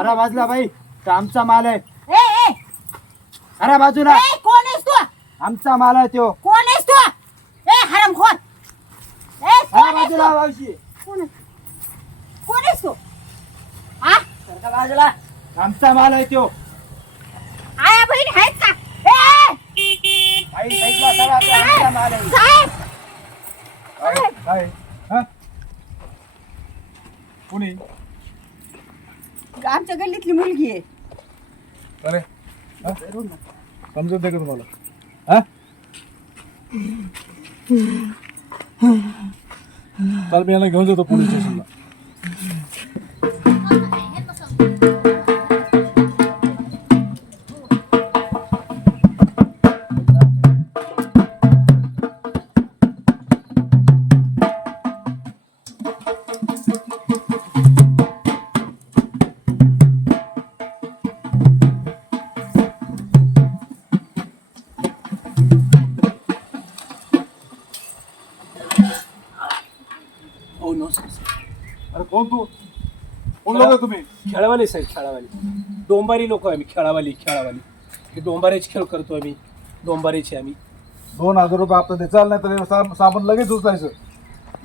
अरे बाजूला बाई तो आमचा माल आहे. ए ए अरे बाजूला ए कोण आहेस तू? आमचा माल आहे तो. कोण आहेस तू? ए हरामखोर. ए अरे कोण आहेस बाजूला तू? मावशी. कोण आहेस तू? हा? सरका बाजूला आमचा माल आहे तो. आया बहीण आहेत का? ए बाई साईडला सरा तो आमचा माल आहे. साहेब काय हा कुणी आमच्या गल्लीतली मुलगी आहे. अरे हा? समजत नाही का तुम्हाला हा चाल मी याला घेऊन जातो पोलीस स्टेशनला. हो नमस्कार. अरे कोण तू कोण लोक तुम्ही? खेळावाली साहेब खेळावाली डोंबारी लोक आम्ही खेळावाली हे डोंबाऱ्याचे खेळ करतो आम्ही. डोंबाऱ्याचे आम्ही 2000 रुपये आपण ते चाल नाही तर साबण लगेच उचलायचं.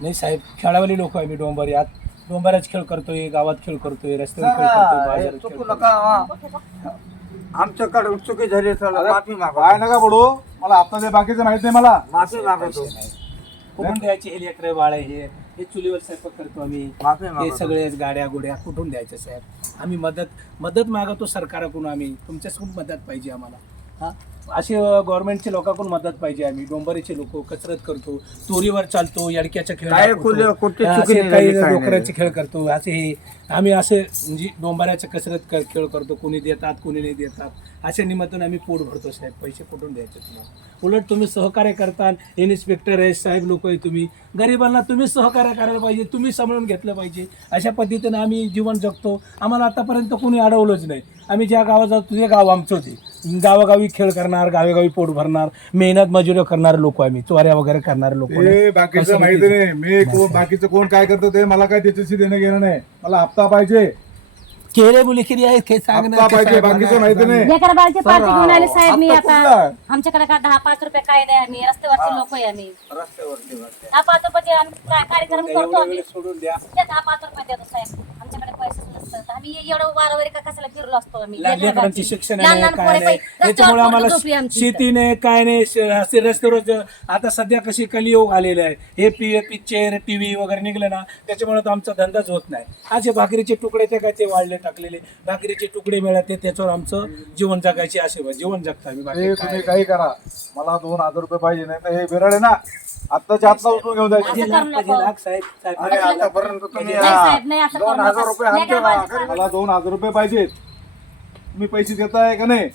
नाही साहेब खेळावाली लोक आम्ही डोंबारी आत डोंबाऱ्याचे खेळ करतोय, गावात खेळ करतोय, रस्त्यावर खेळ करतोय, बाजारात खेळ चुकू करतोय. नका. आमच्याकडे चुकी झाली तर माफी मागा. काय नका पडू मला हप्ता दे बाकीचं माहित नाही मला. माफी मागतो. पैसे नाही. कुठून द्यायचे हे लेकरं बाळ हे चुलीवर स्वयंपाक करतो आम्ही. माफी हे मागतो. सगळे गाड्या गोड्या कुठून द्यायचं साहेब? आम्ही मदत मागवतो सरकारकडून. आम्ही तुमच्याकडून मदत पाहिजे आम्हाला. हा असे गव्हर्नमेंटचे लोकांकडून मदत पाहिजे. आम्ही डोंबरीचे लोक कसरत करतो, तोरीवर चालतो, यडक्याचा खेळ काय करतो, कुठे असे चुकी नाही काही झाली, काय नाही. डोकऱ्याचे खेळ करतो. असे हे आम्ही असे म्हणजे डोंबऱ्याचं कसरत खेळ करतो. कोणी देतात कोणी नाही देतात. अशा निमित्ताने आम्ही पोट भरतो साहेब. पैसे कुठून द्यायचे तुम्हाला? उलट तुम्ही सहकार्य करता. इन्स्पेक्टर आहे साहेब, लोक आहे तुम्ही. गरिबांना तुम्ही सहकार्य करायला पाहिजे, तुम्ही समजून घेतलं पाहिजे. अशा पद्धतीने आम्ही जीवन जगतो. आम्हाला आतापर्यंत कोणी अडवलंच नाही. आम्ही ज्या गावात जातो ते गाव आमचं होते. गावोगावी खेळ करणार, गावेगावी पोट भरणार, मेहनत मजुरी करणारे लोक आम्ही. चोऱ्या वगैरे करणारे लोक हे बाकीचं माहिती नाही. मी कोण बाकीचं कोण काय करतो ते मला काय त्याच्याशी देणं घेणं नाही. मला हप्ता पाहिजे. केले मुली किती आहेत हे सांगणार हप्ता पाहिजे बाकीचं माहिती नाही. लेकर बाळचे पार्टी घेऊन आले साहेब. मी हप्ता आता कुठला? आमच्याकडे का 10-5 रुपये काय नाही. आम्ही रस्त्यावरचे लोक आहे. आम्ही रस्त्यावरती 10-5 रुपयाचे कार्यक्रम करतो आम्ही. सोडून द्या. ते 10-5 रुपये देतो साहेब. आमच्याकडे पैसे नसतात. आम्ही एवढं वारंवारी का कशाला फिरलो असतो आम्ही. लेकरांची शिक्षण लहान आहे लहान काय पोरे नाही. रस्त्यावर त्याच्यामुळे पोरं आम्हाला झोपली आमची. शेती नाही काय नाही. असे रस्त्यावर आता सध्या कशी कलियोग आलेले आहे. हे पिक्चर टीव्ही वगैरे निघले ना, त्याच्यामुळे तर आमचा धंदाच होत नाही. असे भाकरीचे तुकडे ते काय ते वाढले टाकलेले भाकरीचे तुकडे मिळाले, त्याच्यावर आमचं जीवन जगायचे असे जीवन जगता आम्ही. बाकी हे काय तुम्ही काही करा. मला 2000 रुपये पाहिजे नाही तर हे बिराड आहे ना आत्ताच्या आत्ता उचलून घेऊन जायचे. असं करू नको. लाख साहेब अरे आतापर्यंत तुम्ही नाही साहेब, नाही असं करू 2000 नका. रुपये आमच्या लेकरं बाळचे मला 2000 रुपये पाहिजेत. तुम्ही पैसे देताय का नाही?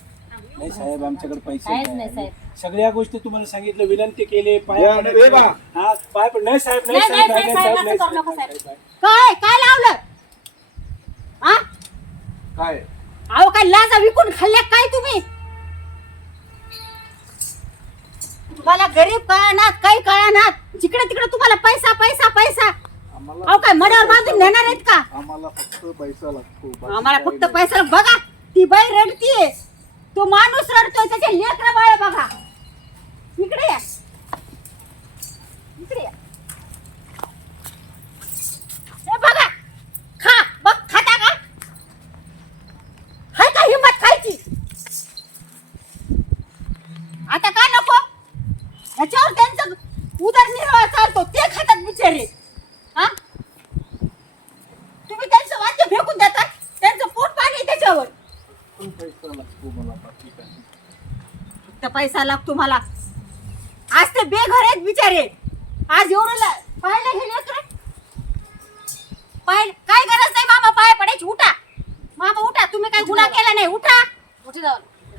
नाही साहेब आमच्याकडे पैसे काहीच नाही नाही. साहेब. सगळ्या गोष्टी तुम्हाला सांगितलं, विनंती केली, पाय या, पडायचे. हे बा. हा, पाय पड नाही साहेब नाही नाही, साहेब नाही, नाही साहेब, साहेब नाही असं करू नका, साहेब, साहेब. नाही. काय लावलं? हा? काय अहो काय लाजा विकून खाल्ल्या काय तुम्ही? तुम्हाला गरीब कळणार काही कळणार. जिकडे तिकडे तुम्हाला पैसा पैसा पैसा. अहो काय मड्यावर बांधून नेणार आहेत का? आम्हाला फक्त पैसा लागतो. आम्हाला फक्त पैसा. बघा ती बाई रडतीये, तो माणूस रडतोय, त्याचे लेकरं बाळ बघा. इकडे या, इकडे या. हे बघा, खा बघ. खाता का? हाय का हिंमत खायची? आता का नको? ह्याच्यावर त्यांचं उदरनिर्वाह चालतो, ते खातात बिचारे. हा, तुम्ही त्यांचं वाद्य फेकून देतात. त्यांचं पोट पाणी त्याच्यावर. पैसा लागतो मला बाकी काय नाही. फक्त पैसा लागतो मला. आज ते बेघर आहेत बिचारे. आज एवढं पाहिलं हे लेकरं. काय गरज नाही मामा पाय पडायची. उठा मामा उठा. तुम्ही काय गुन्हा केला नाही. उठा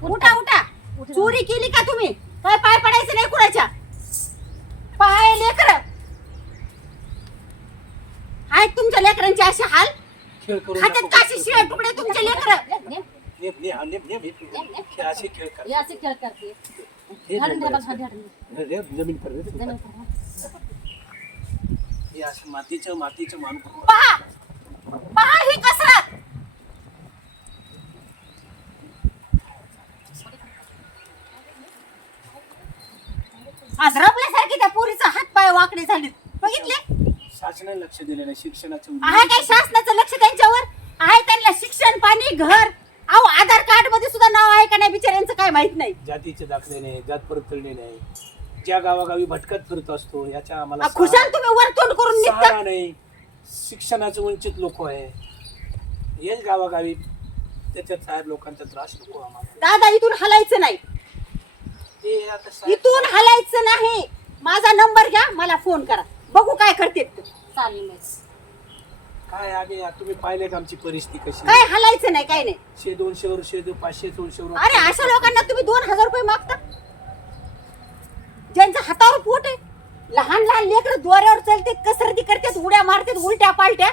उठा उठा. चोरी केली का तुम्ही? काय पाय पडायचं नाही कुणाच्या. पाय लेकर आहेत तुमच्या लेकरांचे असे हाल. खेळ करू खात्यात नको. काशी शिळे तुकडे तुमचे लेकर. नेम, हे असे खेळ कर. असे खेळ करते. हे रे, जमीन पर रे. हे असं मातीचं माणूस. पहा पहा ही कसरत. आजरपल्यासारखे त्या पोरीचा हात पाय वाकडे झाले बघितले. शासनाने लक्ष दिले नाही शिक्षणाचं. आहे काय शासनाचं लक्ष त्यांच्यावर? आहे त्यांना शिक्षण पाणी घर. अहो आधार कार्ड मध्ये सुद्धा नाव आहे का नाही बिचाऱ्यांचं काय माहित नाही. जातीचे दाखले नाही, जात परतळणी नाही, ज्या गावागावी भटकत फिरत असतो याच्या आम्हाला खुशाल तुम्ही वर तोंड करून निघता. सहारा नाही. शिक्षणाचे वंचित लोक आहे हेच गावागावी, त्याच्यात साहेब लोकांचा त्रास नको आम्हाला. दादा इथून हलायचं नाही, ते आता साहेब इथून हलायचं नाही. माझा नंबर घ्या, मला फोन करा, बघू काय करते. चालेल काय आगे तुम्ही पाहिले का आमची परिस्थिती कशी? काय हलायचं नाही, काय नाही. 100-200 वर 100 500-400 वर. अरे अशा लोकांना तुम्ही 2000 रुपये मागता ज्यांच्या हातावर पोट आहे. लहान लहान लेकर द्वारावर चालते, कसरती करतात, उड्या मारतात, उलट्या पालट्या.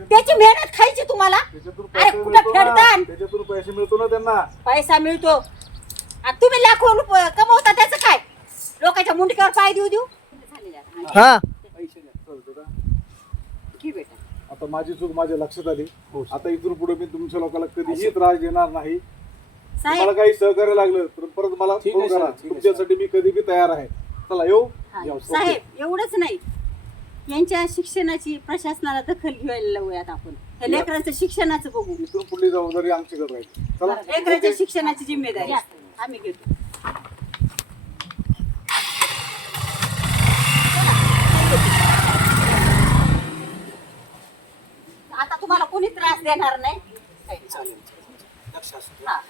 त्याची मेहनत खायची तुम्हाला. त्याच्यातून अरे पैसे कुठं मिळतो ना, फेडतान? त्याच्यातून पैसे मिळतो ना त्यांना. पैसा मिळतो आणि तुम्ही लाखो रुपये कमवता, त्याचं काय? लोकांच्या मुंडक्यावर पाय देऊ देऊ. हा पैसे द्या. चल दादा, घे बेटा. आता माझी चूक माझ्या लक्षात आली. हो. आता इथून पुढे मी तुमच्या लोकांना कधीही त्रास देणार नाही. साहेब मला काही सहकार्य लागलं तर परत मला ठीक फोन आहे, करा. सर, ठीक आहे, तुमच्यासाठी मी कधी बी तयार आहे. चला येऊ. हा, या, ओके. साहेब एवढंच नाही, यांच्या शिक्षणाची प्रशासनाला दखल घ्यायला लावूयात आपण. त्या लेकरांचं शिक्षणाचं बघू. इथून पुढली जबाबदारी आमच्याकडे राहील. चला लेकरांच्या शिक्षणाची जिम्मेदारी आम्ही घेतो. आता तुम्हाला कोणी त्रास देणार नाही. चालेल. लक्ष असू द्या. हा.